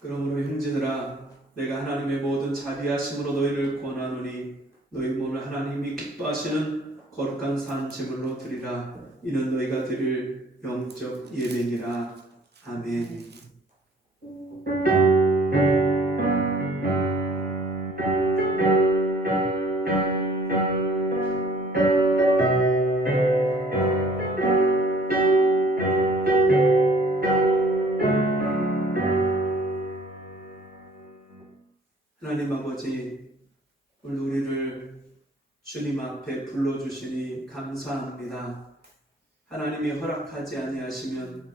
그러므로 형제들아, 내가 하나님의 모든 자비하심으로 너희를 권하노니 너희 몸을 하나님이 기뻐하시는 거룩한 산 제물로 드리라. 이는 너희가 드릴 영적 예배니라. 아멘. 하나님 아버지, 오늘 우리를 주님 앞에 불러주시니 감사합니다. 하나님이 허락하지 아니하시면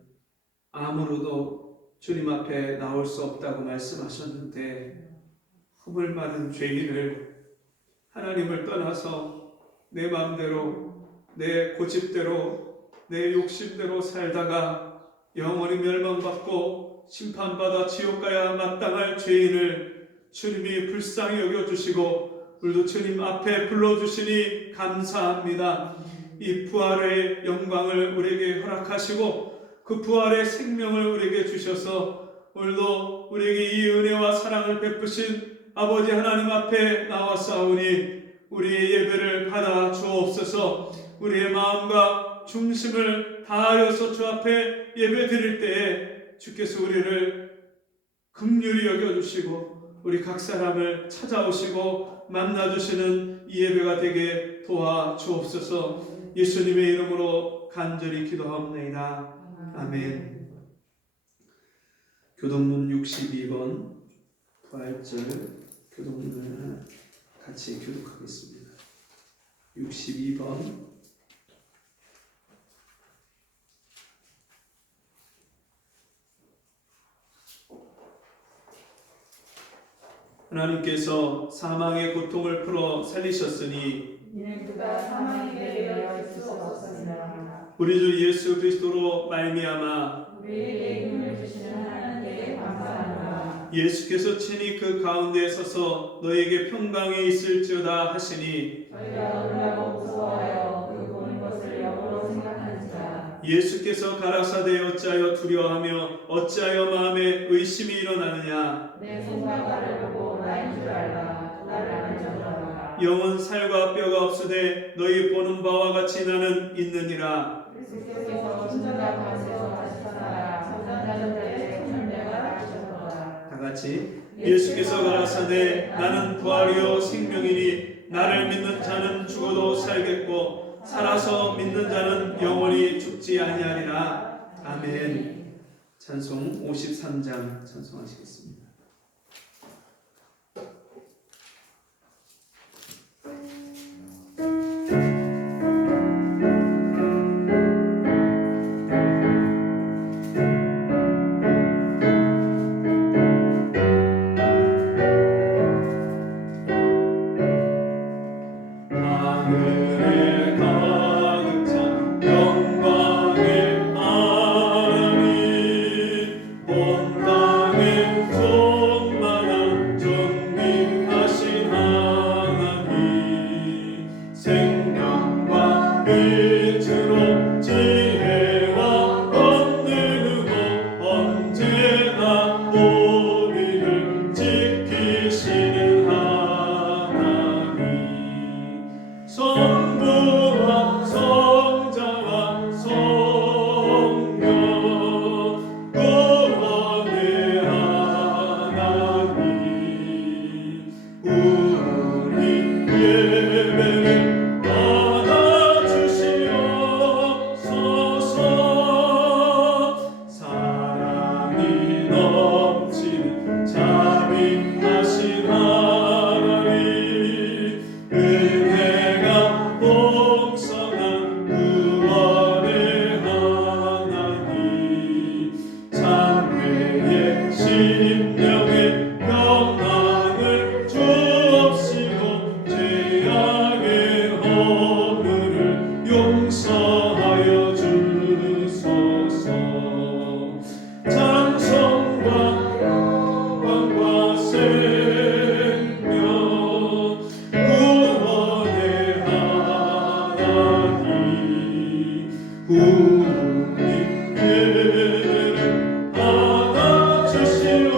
아무로도 주님 앞에 나올 수 없다고 말씀하셨는데, 허물 많은 죄인을 하나님을 떠나서 내 마음대로, 내 고집대로, 내 욕심대로 살다가 영원히 멸망받고 심판받아 지옥 가야 마땅할 죄인을 주님이 불쌍히 여겨주시고 오늘도 주님 앞에 불러주시니 감사합니다. 이 부활의 영광을 우리에게 허락하시고 그 부활의 생명을 우리에게 주셔서 오늘도 우리에게 이 은혜와 사랑을 베푸신 아버지 하나님 앞에 나와싸우니 우리의 예배를 받아 주옵소서. 우리의 마음과 중심을 다하여서 주 앞에 예배 드릴 때에 주께서 우리를 긍휼히 여겨주시고 우리 각 사람을 찾아오시고 만나주시는 이 예배가 되게 도와주옵소서. 예수님의 이름으로 간절히 기도하옵나이다. 아멘. 교동문 62번 부활절 교동문을 같이 교독하겠습니다. 62번 하나님께서 사망의 고통을 풀어 살리셨으니 이는 그가 사망에게 매여 있을 수 없었으나 우리 주 예수 그리스도로 말미암아 우리에게 힘을 주시는 하나님께 감사합니다. 예수께서 친히 그 가운데 서서 너에게 평강이 있을지어다 하시니 저희가 놀라고 무서워하여 그 보는 것을 역으로 생각하는지라. 예수께서 가라사대 어찌하여 두려워하며 어찌하여 마음에 의심이 일어나느냐. 내 손과 발을 보고 나인 줄 알라. 나를 알려주라. 영은 살과 뼈가 없으되 너희 보는 바와 같이 나는 있느니라. 그리스도께서 천년과 밤새서 다시 살아나 잠잠자는 때에 큰 내가 나으셨도다. 다같이 예수께서 가라사대 나는 부활이요 생명이니 나를 믿는 자는 죽어도 살겠고 살아서 믿는 자는 영원히 죽지 아니하리라. 아멘. 찬송 53장 찬송하시겠습니다. 우리 예배를 받아주시오.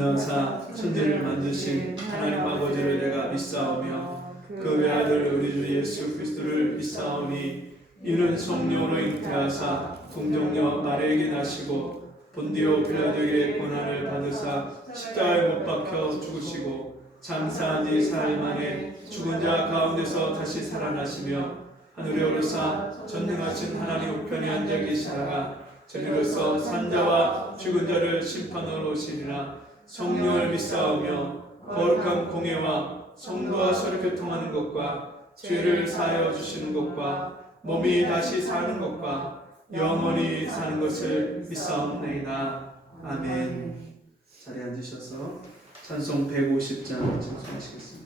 전능하사 천지를 만드신 하나님 아버지를 내가 믿사오며 그 외아들 우리 주 예수 그리스도를 믿사오니 이는 성령으로 잉태하사 동정녀 마리아에게 나시고 본디오 빌라도에게 고난을 받으사 십자가에 못 박혀 죽으시고 장사한 지 사흘 만에 죽은 자 가운데서 다시 살아나시며 하늘에 오르사 전능하신 하나님 우편에 앉아 계시다가 저리로서 산자와 죽은 자를 심판하러 오시리라. 성령을 믿사오며 거룩한 공예와 성도와 서로 교통하는 것과 죄를 사하여 주시는 것과 몸이 다시 사는 것과 영원히 사는 것을 믿사옵나이다. 아멘. 자리에 앉으셔서 찬송 150장 찬송하시겠습니다.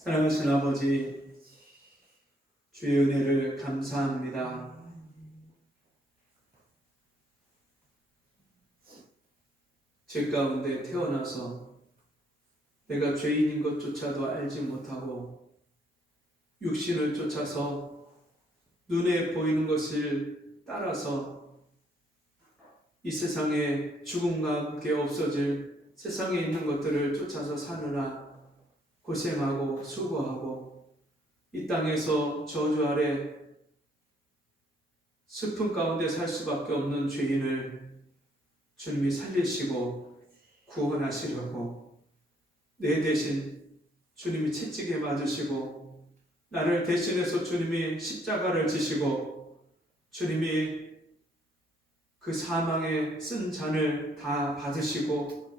사랑하신 아버지, 주의 은혜를 감사합니다. 죄 가운데 태어나서 내가 죄인인 것조차도 알지 못하고 육신을 쫓아서 눈에 보이는 것을 따라서 이 세상에 죽음과 함께 없어질 세상에 있는 것들을 쫓아서 사느라 고생하고 수고하고 이 땅에서 저주 아래 슬픔 가운데 살 수밖에 없는 죄인을 주님이 살리시고 구원하시려고 내 대신 주님이 채찍에 맞으시고 나를 대신해서 주님이 십자가를 지시고 주님이 그 사망에 쓴 잔을 다 받으시고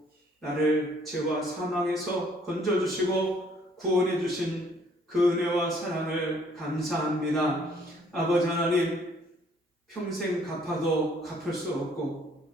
나를 죄와 사망에서 건져주시고 구원해 주신 그 은혜와 사랑을 감사합니다. 아버지 하나님, 평생 갚아도 갚을 수 없고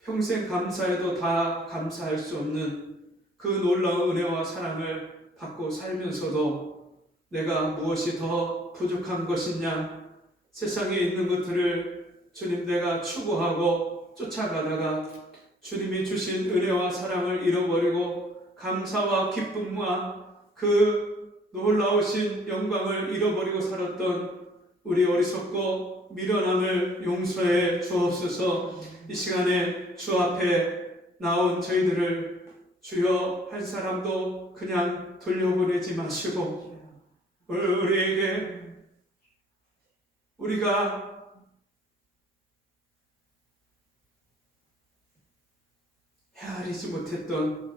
평생 감사해도 다 감사할 수 없는 그 놀라운 은혜와 사랑을 받고 살면서도 내가 무엇이 더 부족한 것이냐, 세상에 있는 것들을 주님 내가 추구하고 쫓아가다가 주님이 주신 은혜와 사랑을 잃어버리고 감사와 기쁨과 그 놀라우신 영광을 잃어버리고 살았던 우리 어리석고 미련함을 용서해 주옵소서. 이 시간에 주 앞에 나온 저희들을 주여 한 사람도 그냥 돌려보내지 마시고 우리에게 우리가 헤아리지 못했던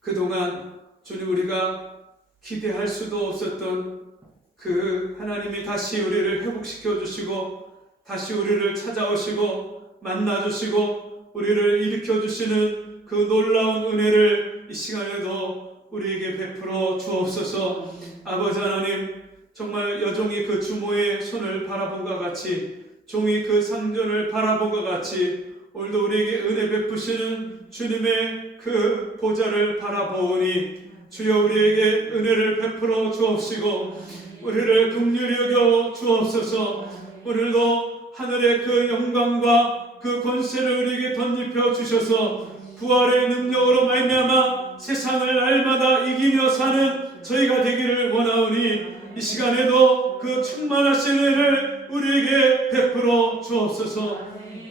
그동안 주님 우리가 기대할 수도 없었던 그 하나님이 다시 우리를 회복시켜 주시고 다시 우리를 찾아오시고 만나 주시고 우리를 일으켜 주시는 그 놀라운 은혜를 이 시간에도 우리에게 베풀어 주옵소서. 아버지 하나님, 정말 여종이 그 주모의 손을 바라본 것 같이 종이 그 상전을 바라본 것 같이 오늘도 우리에게 은혜 베푸시는 주님의 그 보좌를 바라보니 주여 우리에게 은혜를 베풀어 주옵시고 우리를 긍휼히 여겨 주옵소서. 오늘도 하늘의 그 영광과 그 권세를 우리에게 덧입혀 주셔서 부활의 능력으로 말미암아 세상을 날마다 이기며 사는 저희가 되기를 원하오니 이 시간에도 그 충만하신 은혜를 우리에게 베풀어 주옵소서.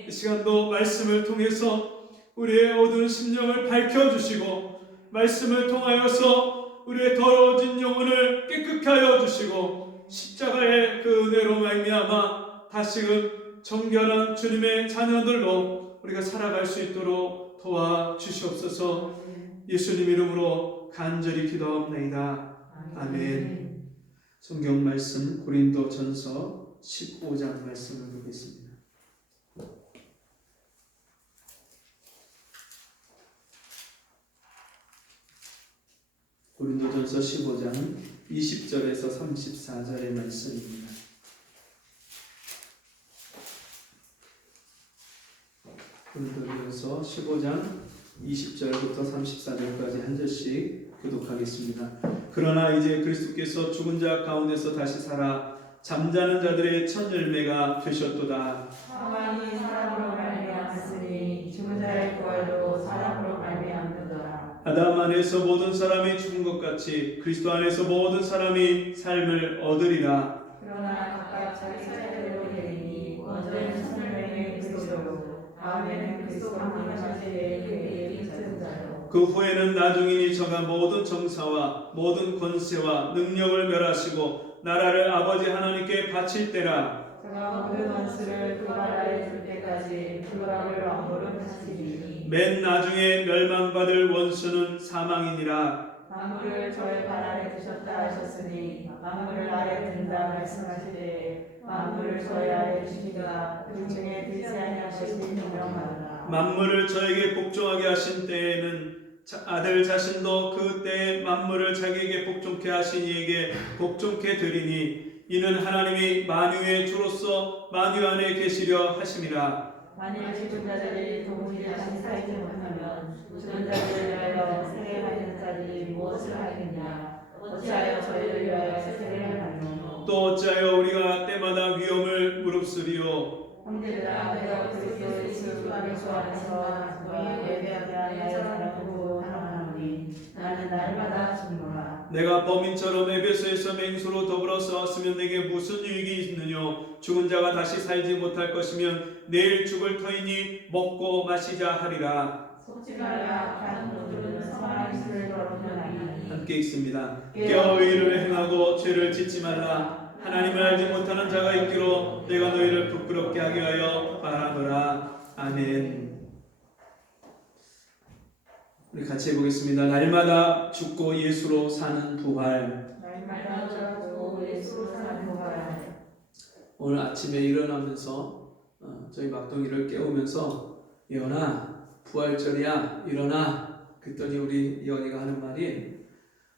이 시간도 말씀을 통해서 우리의 어두운 심령을 밝혀주시고 말씀을 통하여서 우리의 더러워진 영혼을 깨끗게 하여 주시고 십자가의 그 은혜로 말미암아 다시금 정결한 주님의 자녀들로 우리가 살아갈 수 있도록 도와주시옵소서. 예수님 이름으로 간절히 기도합니다. 아멘. 성경 말씀 고린도전서 15장 말씀을 보겠습니다. 고린도전서 15장 20절에서 34절의 말씀입니다. 고린도전서 15장 20절부터 34절까지 한 절씩 교독하겠습니다. 그러나 이제 그리스도께서 죽은 자 가운데서 다시 살아 잠자는 자들의 첫 열매가 되셨도다. 사망이 사람으로 말미암았으니 죽은 자의 부활도 사람으로 말미암는도다. 아담 안에서 모든 사람이 죽은 것 같이 그리스도 안에서 모든 사람이 삶을 얻으리라. 그러나 각각 자기 차례대로 되리니 먼저는 첫 열매의 그리스도, 다음에는 그리스도가 함께하실 때의 그의 잇는 자요. 그 후에는 나중이니 저가 모든 정사와 모든 권세와 능력을 멸하시고 나라를 아버지 하나님께 바칠 때라. 그가 모든 원수를 그 발 아래 둘 때까지 그가 왕으로 다스리니 맨 나중에 멸망받을 원수는 사망이니라. 만물을 저의 발 아래 두셨다 하셨으니 만물을 아래 둔다 말씀하실 때 만물을 저의 아래 두시니가 그 중에 들지 아니할 것이 분명하더라. 만물을 저에게 복종하게 하신 때에는 아들 자신도 그 때에 만물을 자기에게 복종케 하신 이에게 복종케 되리니 이는 하나님이 만유의 주로서 만유 안에 계시려 하심이라. 만일 죽은 자들이 동일히 다시 살지 못하면 죽은 자들을 위하여 세례받는 자들이 무엇을 하겠냐? 어찌하여 저희를 위하여 세례를 받노? 또 어찌하여 우리가 때마다 위험을 무릅쓰리요? 형제들아, 내가 그리스도 예수 주 안에서 너희 예배하게 나의 사랑으로 하나오니 나는 날마다 죽노라. 내가 범인처럼 에베소에서 맹수로 더불어 싸웠으면 내게 무슨 유익이 있느뇨? 죽은 자가 다시 살지 못할 것이면 내일 죽을 터이니 먹고 마시자 하리라. 속지 말라. 다른 모두는 선한 짓을 거룩하나니. 함께 읽습니다. 깨어 의를 행하고 죄를 짓지 말라. 하나님을 알지 못하는 자가 있기로 내가 너희를 부끄럽게 하게 하여 바라노라. 아멘. 우리 같이 해보겠습니다. 날마다 죽고 예수로 사는 부활. 날마다 죽고 예수로 사는 부활. 오늘 아침에 일어나면서 저희 막둥이를 깨우면서 예언아 부활절이야 일어나. 그랬더니 우리 예언이가 하는 말이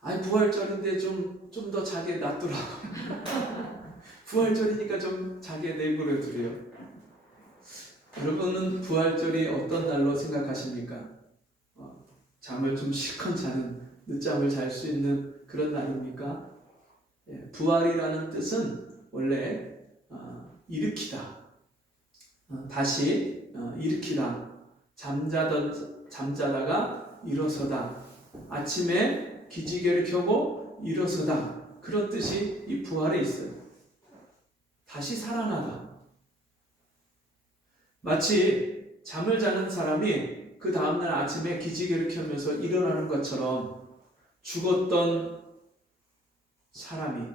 아니 부활절인데 좀 더 자게 놔두라고. 부활절이니까 좀 자게 내버려 두래요. 여러분은 부활절이 어떤 날로 생각하십니까? 잠을 좀 실컷 자는, 늦잠을 잘 수 있는 그런 날입니까? 부활이라는 뜻은 원래 일으키다, 다시 일으키다, 잠자다가 일어서다, 아침에 기지개를 켜고 일어서다, 그런 뜻이 이 부활에 있어요. 다시 살아나다. 마치 잠을 자는 사람이 그 다음날 아침에 기지개를 켜면서 일어나는 것처럼 죽었던 사람이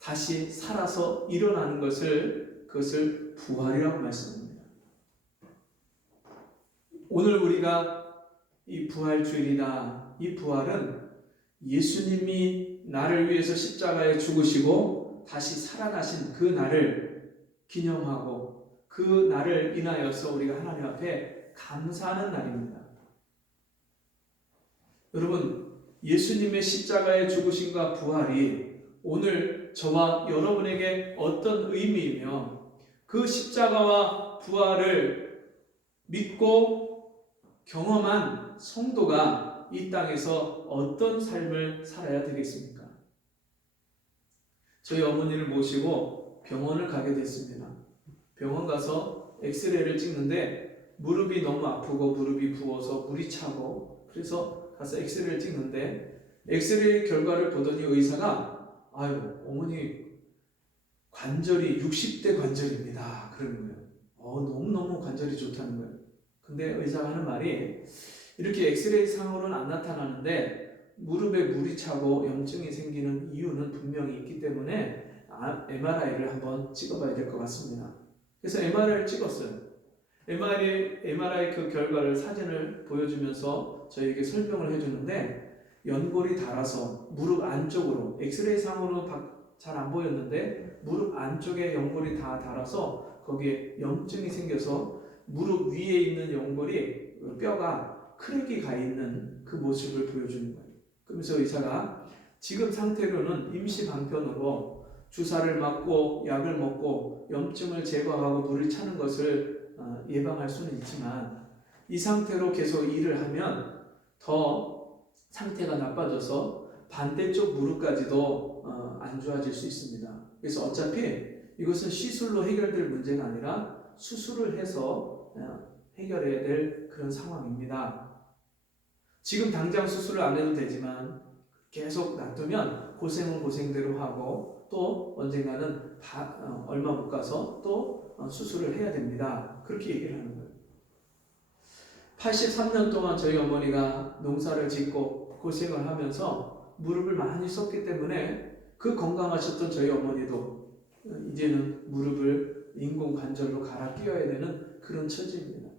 다시 살아서 일어나는 그것을 부활이라고 말씀합니다. 오늘 우리가 이 부활주일이다. 이 부활은 예수님이 나를 위해서 십자가에 죽으시고 다시 살아나신 그 날을 기념하고 그 날을 인하여서 우리가 하나님 앞에 감사하는 날입니다. 여러분, 예수님의 십자가의 죽으심과 부활이 오늘 저와 여러분에게 어떤 의미이며 그 십자가와 부활을 믿고 경험한 성도가 이 땅에서 어떤 삶을 살아야 되겠습니까? 저희 어머니를 모시고 병원을 가게 됐습니다. 병원 가서 엑스레이를 찍는데 무릎이 너무 아프고 무릎이 부어서 물이 차고, 그래서 가서 엑스레이를 찍는데 엑스레이 결과를 보더니 의사가 아유 어머니 관절이 60대 관절입니다 그러는 거예요. 너무너무 관절이 좋다는 거예요. 근데 의사가 하는 말이 이렇게 엑스레이 상으로는 안 나타나는데 무릎에 물이 차고 염증이 생기는 이유는 분명히 있기 때문에 MRI를 한번 찍어봐야 될 것 같습니다. 그래서 MRI를 찍었어요. MRI 그 결과를 사진을 보여주면서 저에게 설명을 해주는데 연골이 닳아서 무릎 안쪽으로, 엑스레이 상으로는 잘 안 보였는데 무릎 안쪽에 연골이 다 닳아서 거기에 염증이 생겨서 무릎 위에 있는 연골이 뼈가 크랙이 가 있는 그 모습을 보여주는 거예요. 그러면서 의사가 지금 상태로는 임시 방편으로 주사를 맞고 약을 먹고 염증을 제거하고 물을 차는 것을 예방할 수는 있지만 이 상태로 계속 일을 하면 더 상태가 나빠져서 반대쪽 무릎까지도 안 좋아질 수 있습니다. 그래서 어차피 이것은 시술로 해결될 문제가 아니라 수술을 해서 해결해야 될 그런 상황입니다. 지금 당장 수술을 안 해도 되지만 계속 놔두면 고생은 고생대로 하고 또 언젠가는 얼마 못 가서 또 수술을 해야 됩니다. 그렇게 얘기를 하는 거예요. 83년 동안 저희 어머니가 농사를 짓고 고생을 하면서 무릎을 많이 썼기 때문에 그 건강하셨던 저희 어머니도 이제는 무릎을 인공관절로 갈아 끼워야 되는 그런 처지입니다.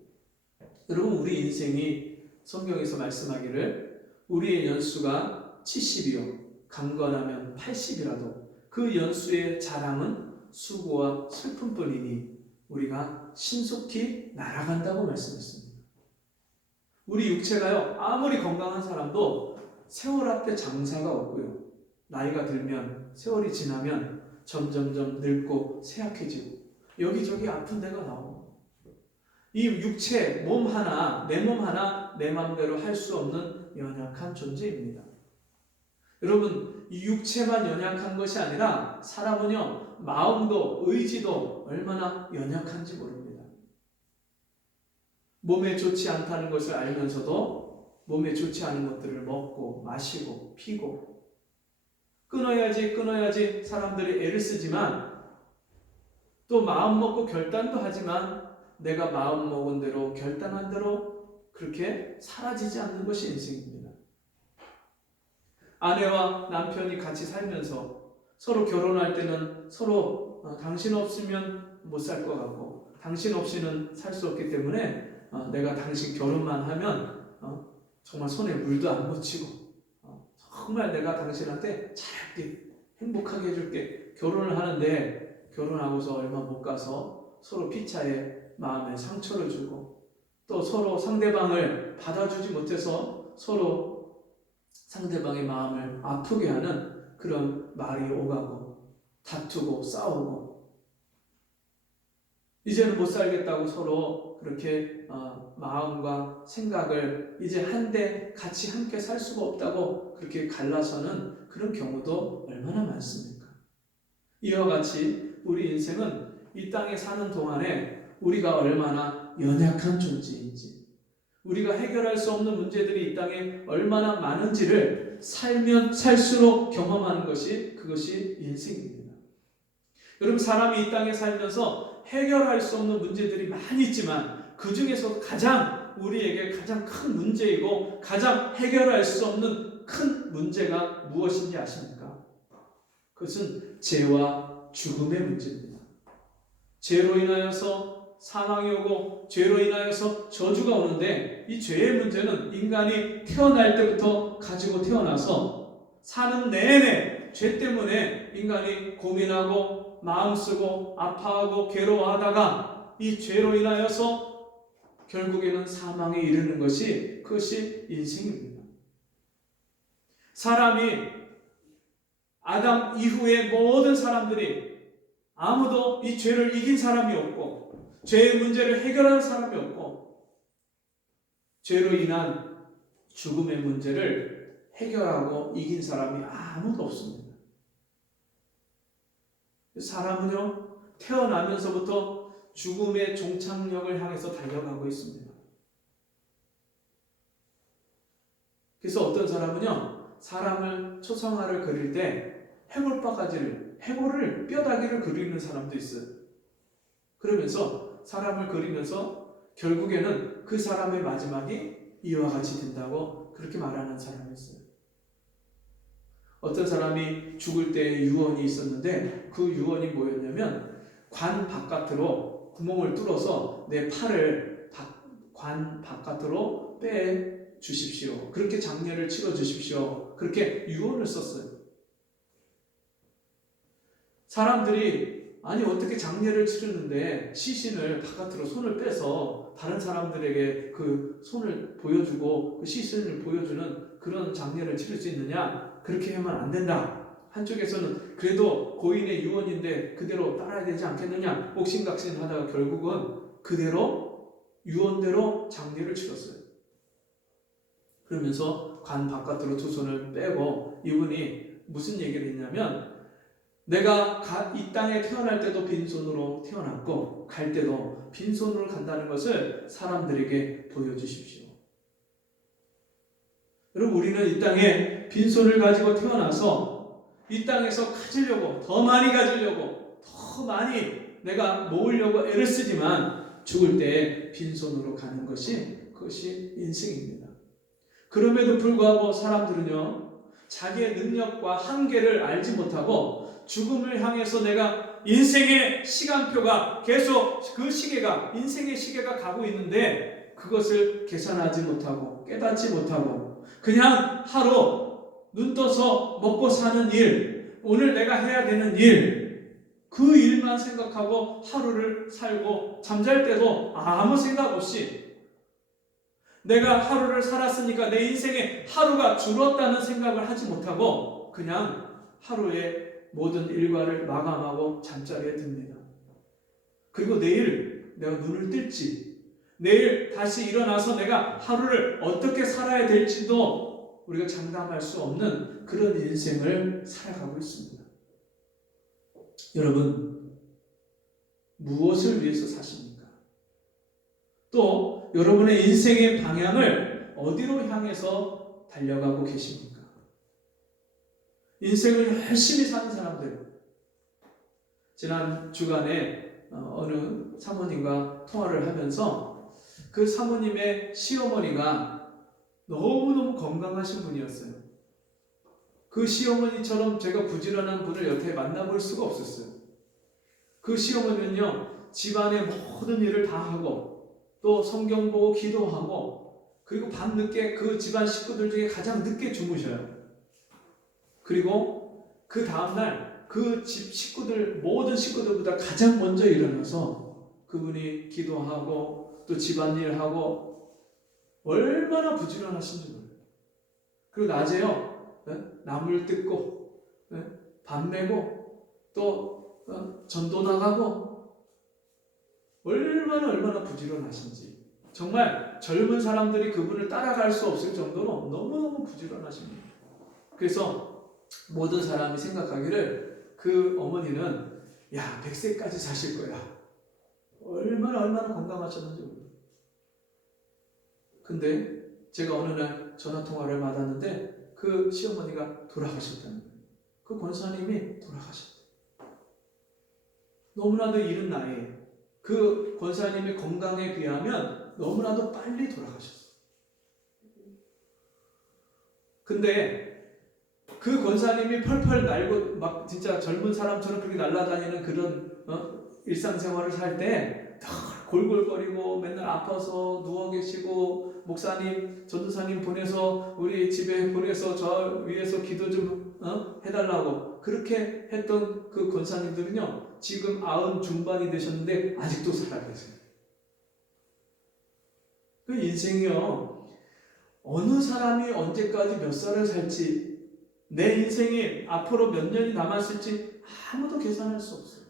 여러분, 우리 인생이 성경에서 말씀하기를 우리의 연수가 70이요 강건하면 80이라도 그 연수의 자랑은 수고와 슬픔뿐이니 우리가 신속히 날아간다고 말씀했습니다. 우리 육체가요 아무리 건강한 사람도 세월 앞에 장사가 없고요, 나이가 들면 세월이 지나면 점점점 늙고 쇠약해지고 여기저기 아픈 데가 나오고, 이 육체 몸 하나, 내 몸 하나 내 마음대로 할 수 없는 연약한 존재입니다. 여러분, 이 육체만 연약한 것이 아니라 사람은요 마음도 의지도 얼마나 연약한지 모릅니다. 몸에 좋지 않다는 것을 알면서도 몸에 좋지 않은 것들을 먹고 마시고 피고, 끊어야지 사람들이 애를 쓰지만 또 마음 먹고 결단도 하지만 내가 마음 먹은 대로 결단한 대로 그렇게 사라지지 않는 것이 인생입니다. 아내와 남편이 같이 살면서 서로 결혼할 때는 서로 당신 없으면 못 살 것 같고 당신 없이는 살 수 없기 때문에 내가 당신 결혼만 하면 정말 손에 물도 안 묻히고 정말 내가 당신한테 잘할게, 행복하게 해줄게. 결혼을 하는데 결혼하고서 얼마 못 가서 서로 피차에 마음에 상처를 주고 또 서로 상대방을 받아주지 못해서 서로 상대방의 마음을 아프게 하는 그런 말이 오가고 다투고 싸우고 이제는 못 살겠다고 서로 그렇게 마음과 생각을 이제 한데 같이 함께 살 수가 없다고 그렇게 갈라서는 그런 경우도 얼마나 많습니까? 이와 같이 우리 인생은 이 땅에 사는 동안에 우리가 얼마나 연약한 존재인지, 우리가 해결할 수 없는 문제들이 이 땅에 얼마나 많은지를 살면 살수록 경험하는 것이 그것이 인생입니다. 여러분, 사람이 이 땅에 살면서 해결할 수 없는 문제들이 많이 있지만 그 중에서 가장 우리에게 가장 큰 문제이고 가장 해결할 수 없는 큰 문제가 무엇인지 아십니까? 그것은 죄와 죽음의 문제입니다. 죄로 인하여서 사망이 오고 죄로 인하여서 저주가 오는데, 이 죄의 문제는 인간이 태어날 때부터 가지고 태어나서 사는 내내 죄 때문에 인간이 고민하고 마음 쓰고 아파하고 괴로워하다가 이 죄로 인하여서 결국에는 사망에 이르는 것이, 그것이 인생입니다. 사람이 아담 이후의 모든 사람들이 아무도 이 죄를 이긴 사람이 없고 죄의 문제를 해결하는 사람이 없고 죄로 인한 죽음의 문제를 해결하고 이긴 사람이 아무도 없습니다. 사람은요, 태어나면서부터 죽음의 종착역을 향해서 달려가고 있습니다. 그래서 어떤 사람은요, 사람을 초상화를 그릴 때 해골을 뼈다귀를 그리는 사람도 있어요. 그러면서 사람을 그리면서 결국에는 그 사람의 마지막이 이와 같이 된다고 그렇게 말하는 사람이 있어요. 어떤 사람이 죽을 때 유언이 있었는데, 그 유언이 뭐였냐면, 관 바깥으로 구멍을 뚫어서 내 팔을 관 바깥으로 빼 주십시오. 그렇게 장례를 치러 주십시오. 그렇게 유언을 썼어요. 사람들이 아니 어떻게 장례를 치르는데 시신을 바깥으로 손을 빼서 다른 사람들에게 그 손을 보여주고 그 시신을 보여주는 그런 장례를 치를 수 있느냐? 그렇게 하면 안 된다. 한쪽에서는 그래도 고인의 유언인데 그대로 따라야 되지 않겠느냐? 옥신각신 하다가 결국은 그대로 유언대로 장례를 치렀어요. 그러면서 관 바깥으로 두 손을 빼고 이분이 무슨 얘기를 했냐면, 내가 이 땅에 태어날 때도 빈손으로 태어났고 갈 때도 빈손으로 간다는 것을 사람들에게 보여주십시오. 여러분, 우리는 이 땅에 빈손을 가지고 태어나서 이 땅에서 가지려고, 더 많이 가지려고, 더 많이 내가 모으려고 애를 쓰지만 죽을 때 빈손으로 가는 것이, 그것이 인생입니다. 그럼에도 불구하고 사람들은요, 자기의 능력과 한계를 알지 못하고 죽음을 향해서 내가 인생의 시간표가 계속 그 시계가, 인생의 시계가 가고 있는데 그것을 계산하지 못하고 깨닫지 못하고 그냥 하루 눈 떠서 먹고 사는 일, 오늘 내가 해야 되는 일, 그 일만 생각하고 하루를 살고 잠잘 때도 아무 생각 없이 내가 하루를 살았으니까 내 인생에 하루가 줄었다는 생각을 하지 못하고 그냥 하루에 모든 일과를 마감하고 잠자리에 듭니다. 그리고 내일 내가 눈을 뜰지, 내일 다시 일어나서 내가 하루를 어떻게 살아야 될지도 우리가 장담할 수 없는 그런 인생을 살아가고 있습니다. 여러분, 무엇을 위해서 사십니까? 또 여러분의 인생의 방향을 어디로 향해서 달려가고 계십니까? 인생을 열심히 사는 사람들, 지난 주간에 어느 사모님과 통화를 하면서 그 사모님의 시어머니가 너무너무 건강하신 분이었어요. 그 시어머니처럼 제가 부지런한 분을 여태 만나볼 수가 없었어요. 그 시어머니는요, 집안의 모든 일을 다 하고 또 성경 보고 기도하고 그리고 밤늦게 그 집안 식구들 중에 가장 늦게 주무셔요. 그리고 그 다음날 그 집 식구들, 모든 식구들보다 가장 먼저 일어나서 그분이 기도하고 또 집안일하고 얼마나 부지런하신지 몰라요. 그리고 낮에요, 나물 뜯고 밥 메고 또 전도 나가고 얼마나 부지런하신지, 정말 젊은 사람들이 그분을 따라갈 수 없을 정도로 너무너무 부지런하십니다. 그래서 모든 사람이 생각하기를 그 어머니는 100세까지 사실 거야. 얼마나 건강하셨는지 몰라요. 근데 제가 어느 날 전화통화를 받았는데 그 시어머니가 돌아가셨다는 거예요. 그 권사님이 돌아가셨대요. 너무나도 이른 나이에 그 권사님의 건강에 비하면 너무나도 빨리 돌아가셨어요. 근데 그 권사님이 펄펄 날고 막 진짜 젊은 사람처럼 그렇게 날아다니는 그런 일상생활을 살 때 늘 골골거리고 맨날 아파서 누워 계시고 목사님, 전도사님 보내서 우리 집에 보내서 저 위에서 기도 좀 해달라고 그렇게 했던 그 권사님들은요 지금 90 중반이 되셨는데 아직도 살아계세요. 그 인생이요 어느 사람이 언제까지 몇 살을 살지 내 인생이 앞으로 몇 년이 남았을지 아무도 계산할 수 없어요.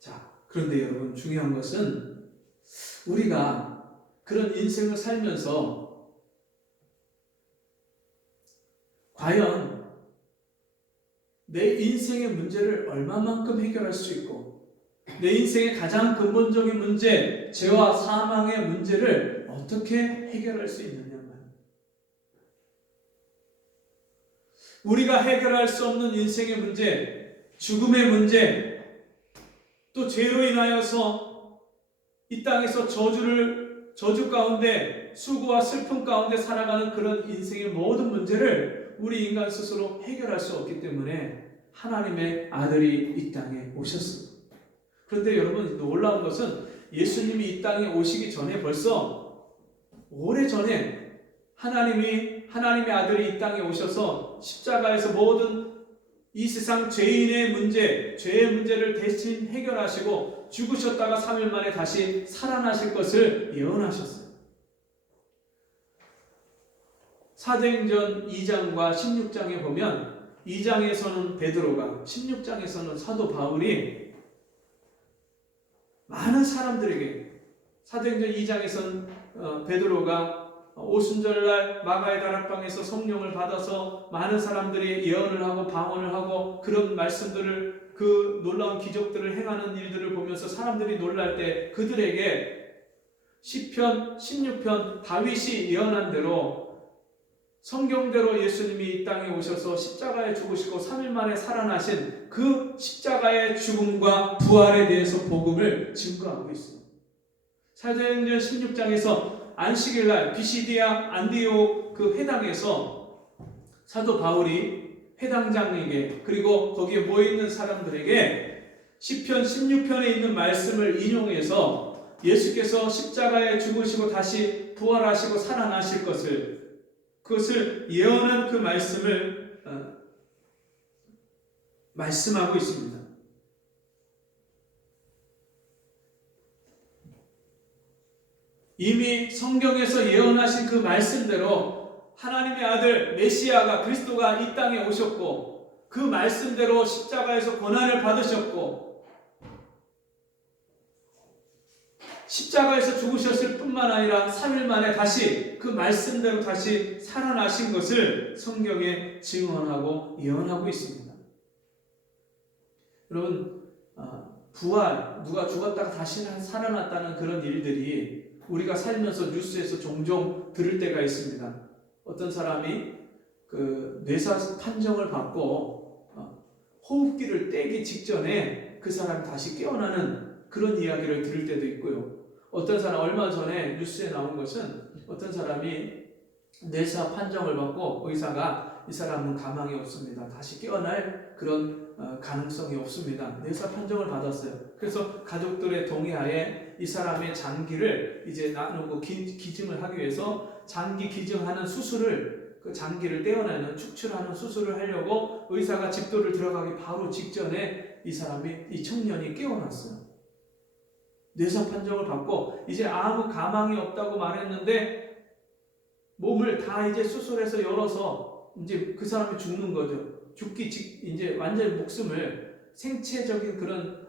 자, 그런데 여러분 중요한 것은 우리가 그런 인생을 살면서 과연 내 인생의 문제를 얼마만큼 해결할 수 있고 내 인생의 가장 근본적인 문제, 죄와 사망의 문제를 어떻게 해결할 수 있느냐 말이에요. 우리가 해결할 수 없는 인생의 문제, 죽음의 문제, 또 죄로 인하여서 이 땅에서 저주 가운데 수고와 슬픔 가운데 살아가는 그런 인생의 모든 문제를 우리 인간 스스로 해결할 수 없기 때문에 하나님의 아들이 이 땅에 오셨습니다. 그런데 여러분 놀라운 것은 예수님이 이 땅에 오시기 전에 벌써 오래전에 하나님의 아들이 이 땅에 오셔서 십자가에서 모든 이 세상 죄인의 문제, 죄의 문제를 대신 해결하시고 죽으셨다가 3일 만에 다시 살아나실 것을 예언하셨어요. 사도행전 2장과 16장에 보면 2장에서는 베드로가 16장에서는 사도 바울이 많은 사람들에게 사도행전 2장에서는 베드로가 오순절날 마가의 다락방에서 성령을 받아서 많은 사람들이 예언을 하고 방언을 하고 그런 말씀들을 그 놀라운 기적들을 행하는 일들을 보면서 사람들이 놀랄 때 그들에게 시편 16편 다윗이 예언한 대로 성경대로 예수님이 이 땅에 오셔서 십자가에 죽으시고 3일 만에 살아나신 그 십자가의 죽음과 부활에 대해서 복음을 증거하고 있습니다. 사도행전 16장에서 안식일날 비시디아 안디옥 그 회당에서 사도 바울이 회당장에게 그리고 거기에 모여있는 사람들에게 시편 16편에 있는 말씀을 인용해서 예수께서 십자가에 죽으시고 다시 부활하시고 살아나실 그것을 예언한 그 말씀을 말씀하고 있습니다. 이미 성경에서 예언하신 그 말씀대로 하나님의 아들 메시아가 그리스도가 이 땅에 오셨고 그 말씀대로 십자가에서 고난을 받으셨고 십자가에서 죽으셨을 뿐만 아니라 3일 만에 다시 그 말씀대로 다시 살아나신 것을 성경에 증언하고 예언하고 있습니다. 여러분 부활, 누가 죽었다가 다시 살아났다는 그런 일들이 우리가 살면서 뉴스에서 종종 들을 때가 있습니다. 어떤 사람이 그 뇌사 판정을 받고 호흡기를 떼기 직전에 그 사람이 다시 깨어나는 그런 이야기를 들을 때도 있고요. 어떤 사람 얼마 전에 뉴스에 나온 것은 어떤 사람이 뇌사 판정을 받고 의사가 이 사람은 가망이 없습니다. 다시 깨어날 그런 가능성이 없습니다. 뇌사 판정을 받았어요. 그래서 가족들의 동의하에 이 사람의 장기를 이제 나누고 기증을 하기 위해서 장기 기증하는 수술을 그 장기를 떼어내는 축출하는 수술을 하려고 의사가 집도를 들어가기 바로 직전에 이 청년이 깨어났어요. 뇌사 판정을 받고 이제 아무 가망이 없다고 말했는데 몸을 다 이제 수술해서 열어서 이제 그 사람이 죽는 거죠. 이제 완전히 목숨을 생체적인 그런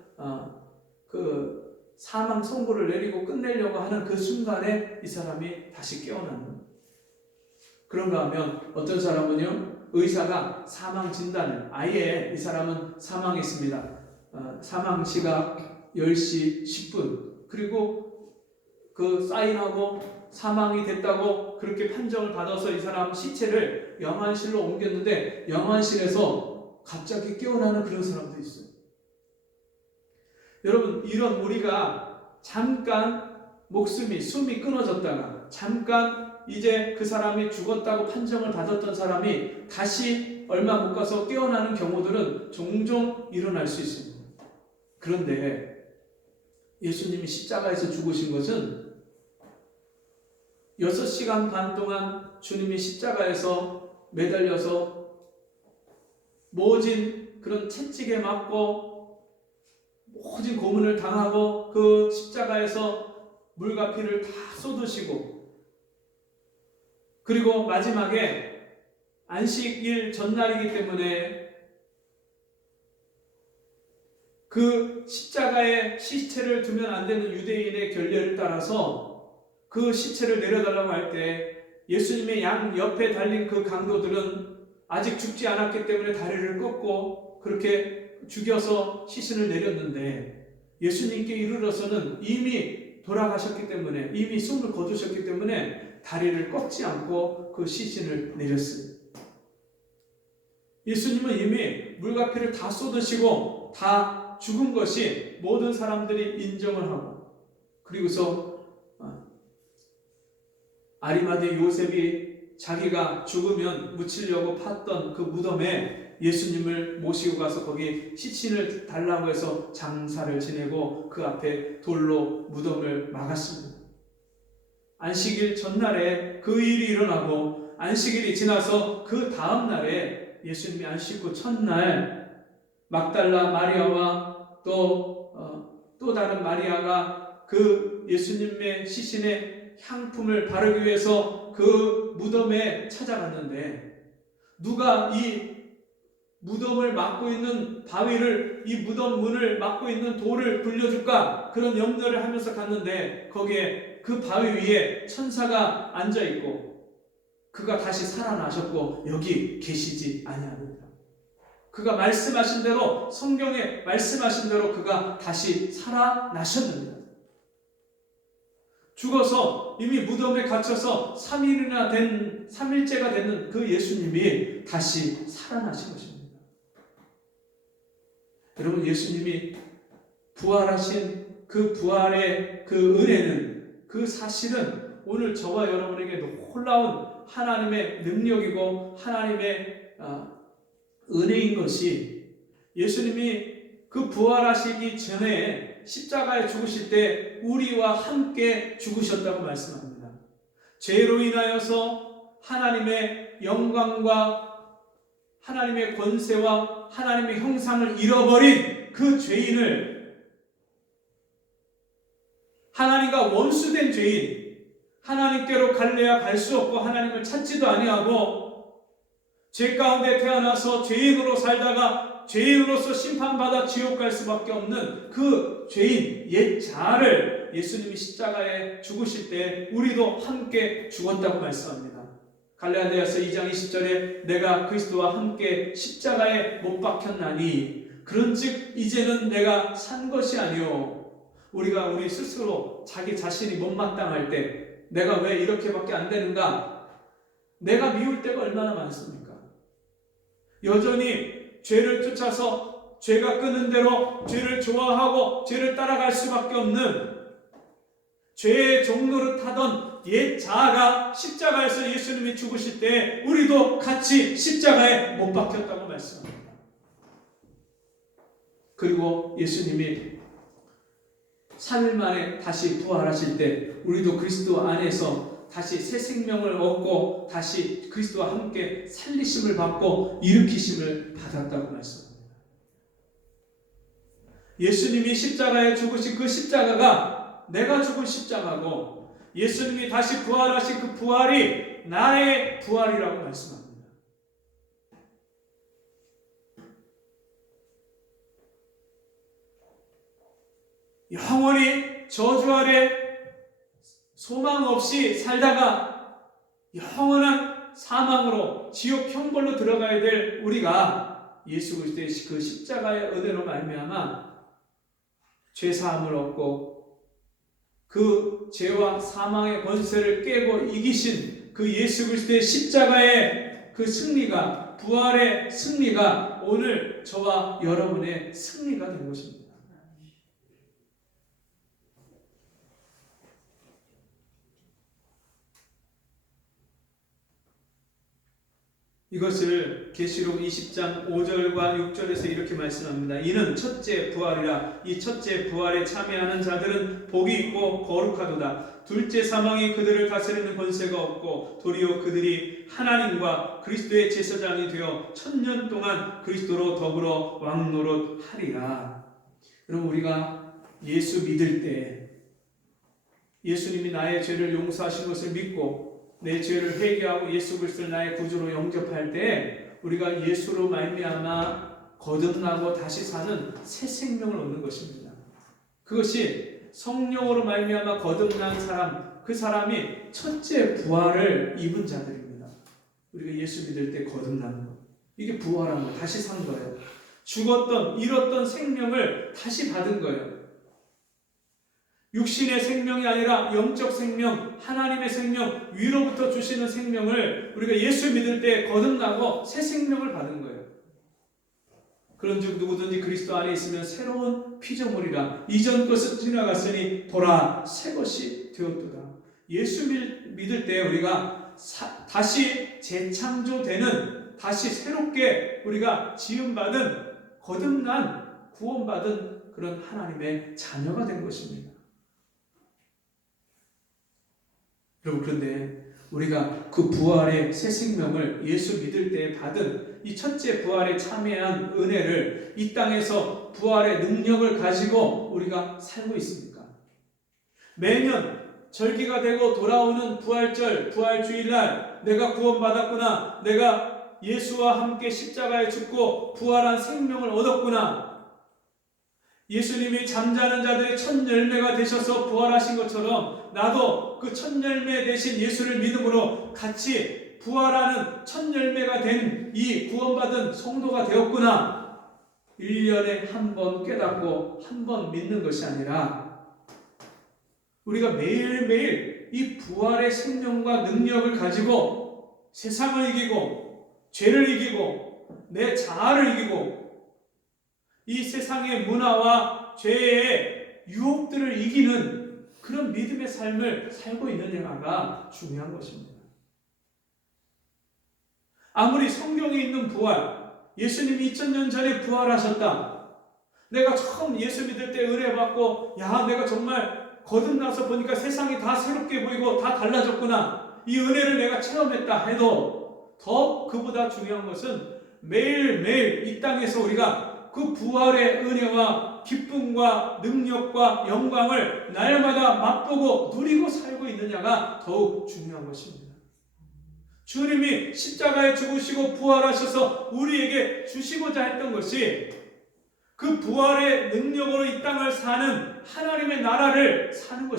그 사망 선고를 내리고 끝내려고 하는 그 순간에 이 사람이 다시 깨어나는 거예요. 그런가 하면 어떤 사람은요, 의사가 사망 진단을 아예 이 사람은 사망했습니다. 사망 시각 10시 10분 그리고 그 사인하고 사망이 됐다고 그렇게 판정을 받아서 이 사람 시체를 영안실로 옮겼는데 영안실에서 갑자기 깨어나는 그런 사람도 있어요. 여러분, 이런 우리가 잠깐 숨이 끊어졌다가 잠깐 이제 그 사람이 죽었다고 판정을 받았던 사람이 다시 얼마 못 가서 깨어나는 경우들은 종종 일어날 수 있습니다. 그런데 예수님이 십자가에서 죽으신 것은 6시간 반 동안 주님이 십자가에서 매달려서 모진 그런 채찍에 맞고 모진 고문을 당하고 그 십자가에서 물과 피를 다 쏟으시고, 그리고 마지막에 안식일 전날이기 때문에 그 십자가에 시체를 두면 안 되는 유대인의 결례를 따라서 그 시체를 내려달라고 할 때 예수님의 양 옆에 달린 그 강도들은 아직 죽지 않았기 때문에 다리를 꺾고 그렇게 죽여서 시신을 내렸는데, 예수님께 이르러서는 이미 돌아가셨기 때문에, 이미 숨을 거두셨기 때문에 다리를 꺾지 않고 그 시신을 내렸습니다. 예수님은 이미 물과 피를 다 쏟으시고 다 죽은 것이 모든 사람들이 인정을 하고, 그리고서 아리마대 요셉이 자기가 죽으면 묻히려고 팠던 그 무덤에 예수님을 모시고 가서 거기 시신을 달라고 해서 장사를 지내고 그 앞에 돌로 무덤을 막았습니다. 안식일 전날에 그 일이 일어나고, 안식일이 지나서 그 다음 날에 예수님이 안식 후 첫날 막달라 마리아와 또 다른 마리아가 그 예수님의 시신에 향품을 바르기 위해서 그 무덤에 찾아갔는데, 누가 이 무덤을 막고 있는 바위를, 이 무덤 문을 막고 있는 돌을 굴려줄까, 그런 염려를 하면서 갔는데 거기에 그 바위 위에 천사가 앉아있고 그가 다시 살아나셨고 여기 계시지 아니합니다. 그가 말씀하신 대로, 성경에 말씀하신 대로 그가 다시 살아나셨습니다. 죽어서 이미 무덤에 갇혀서 3일째가 되는 그 예수님이 다시 살아나신 것입니다. 여러분, 예수님이 부활하신 그 부활의 그 은혜는, 그 사실은 오늘 저와 여러분에게 놀라운 하나님의 능력이고 하나님의 은혜인 것이, 예수님이 그 부활하시기 전에 십자가에 죽으실 때 우리와 함께 죽으셨다고 말씀합니다. 죄로 인하여서 하나님의 영광과 하나님의 권세와 하나님의 형상을 잃어버린 그 죄인을, 하나님과 원수된 죄인, 하나님께로 갈래야 갈 수 없고 하나님을 찾지도 아니하고 죄 가운데 태어나서 죄인으로 살다가 죄인으로서 심판받아 지옥 갈 수밖에 없는 그 죄인, 옛 자아를 예수님이 십자가에 죽으실 때 우리도 함께 죽었다고 말씀합니다. 갈라디아서 2장 20절에 내가 그리스도와 함께 십자가에 못 박혔나니 그런즉 이제는 내가 산 것이 아니요. 우리가 우리 스스로 자기 자신이 못마땅할 때 내가 왜 이렇게밖에 안 되는가, 내가 미울 때가 얼마나 많습니까? 여전히 죄를 쫓아서 죄가 끄는 대로 죄를 좋아하고 죄를 따라갈 수밖에 없는 죄의 종노릇 하던 옛 자아가 십자가에서 예수님이 죽으실 때 우리도 같이 십자가에 못 박혔다고 말씀합니다. 그리고 예수님이 3일 만에 다시 부활하실 때 우리도 그리스도 안에서 다시 새 생명을 얻고 다시 그리스도와 함께 살리심을 받고 일으키심을 받았다고 말씀합니다. 예수님이 십자가에 죽으신 그 십자가가 내가 죽은 십자가고, 예수님이 다시 부활하신 그 부활이 나의 부활이라고 말씀합니다. 영원히 저주 아래 소망 없이 살다가 영원한 사망으로 지옥 형벌로 들어가야 될 우리가 예수 그리스도의 그 십자가의 은혜로 말미암아 죄 사함을 얻고 그 죄와 사망의 권세를 깨고 이기신 그 예수 그리스도의 십자가의 그 승리가, 부활의 승리가 오늘 저와 여러분의 승리가 된 것입니다. 이것을 계시록 20장 5절과 6절에서 이렇게 말씀합니다. 이는 첫째 부활이라. 이 첫째 부활에 참여하는 자들은 복이 있고 거룩하도다. 둘째 사망이 그들을 다스리는 권세가 없고 도리어 그들이 하나님과 그리스도의 제사장이 되어 1000년 동안 그리스도로 더불어 왕노릇하리라. 그럼 우리가 예수 믿을 때 예수님이 나의 죄를 용서하신 것을 믿고 내 죄를 회개하고 예수 그리스도를 나의 구주로 영접할 때 우리가 예수로 말미암아 거듭나고 다시 사는 새 생명을 얻는 것입니다. 그것이 성령으로 말미암아 거듭난 사람, 그 사람이 첫째 부활을 입은 자들입니다. 우리가 예수 믿을 때 거듭나는 것, 이게 부활한 거, 다시 산 거예요. 죽었던, 잃었던 생명을 다시 받은 거예요. 육신의 생명이 아니라 영적 생명, 하나님의 생명, 위로부터 주시는 생명을 우리가 예수 믿을 때 거듭나고 새 생명을 받은 거예요. 그런즉 누구든지 그리스도 안에 있으면 새로운 피조물이라. 이전 것은 지나갔으니 보라 새 것이 되었도다. 예수 믿을 때 우리가 다시 재창조되는, 다시 새롭게 우리가 지음받은, 거듭난, 구원받은 그런 하나님의 자녀가 된 것입니다. 여러분, 그런데 우리가 그 부활의 새 생명을 예수 믿을 때 받은 이 첫째 부활에 참여한 은혜를 이 땅에서 부활의 능력을 가지고 우리가 살고 있습니까? 매년 절기가 되고 돌아오는 부활절, 부활주일날 내가 구원받았구나, 내가 예수와 함께 십자가에 죽고 부활한 생명을 얻었구나, 예수님이 잠자는 자들의 첫 열매가 되셔서 부활하신 것처럼 나도 그 첫 열매 되신 예수를 믿음으로 같이 부활하는 첫 열매가 된 이 구원받은 성도가 되었구나. 1년에 한 번 깨닫고 한 번 믿는 것이 아니라 우리가 매일매일 이 부활의 생명과 능력을 가지고 세상을 이기고 죄를 이기고 내 자아를 이기고 이 세상의 문화와 죄의 유혹들을 이기는 그런 믿음의 삶을 살고 있느냐가 중요한 것입니다. 아무리 성경에 있는 부활, 예수님이 2000년 전에 부활하셨다, 내가 처음 예수 믿을 때 은혜 받고 내가 정말 거듭나서 보니까 세상이 다 새롭게 보이고 다 달라졌구나, 이 은혜를 내가 체험했다 해도 더 그보다 중요한 것은 매일매일 이 땅에서 우리가 그 부활의 은혜와 기쁨과 능력과 영광을 날마다 맛보고 누리고 살고 있느냐가 더욱 중요한 것입니다. 주님이 십자가에 죽으시고 부활하셔서 우리에게 주시고자 했던 것이 그 부활의 능력으로 이 땅을 사는 하나님의 나라를 사는 것입니다.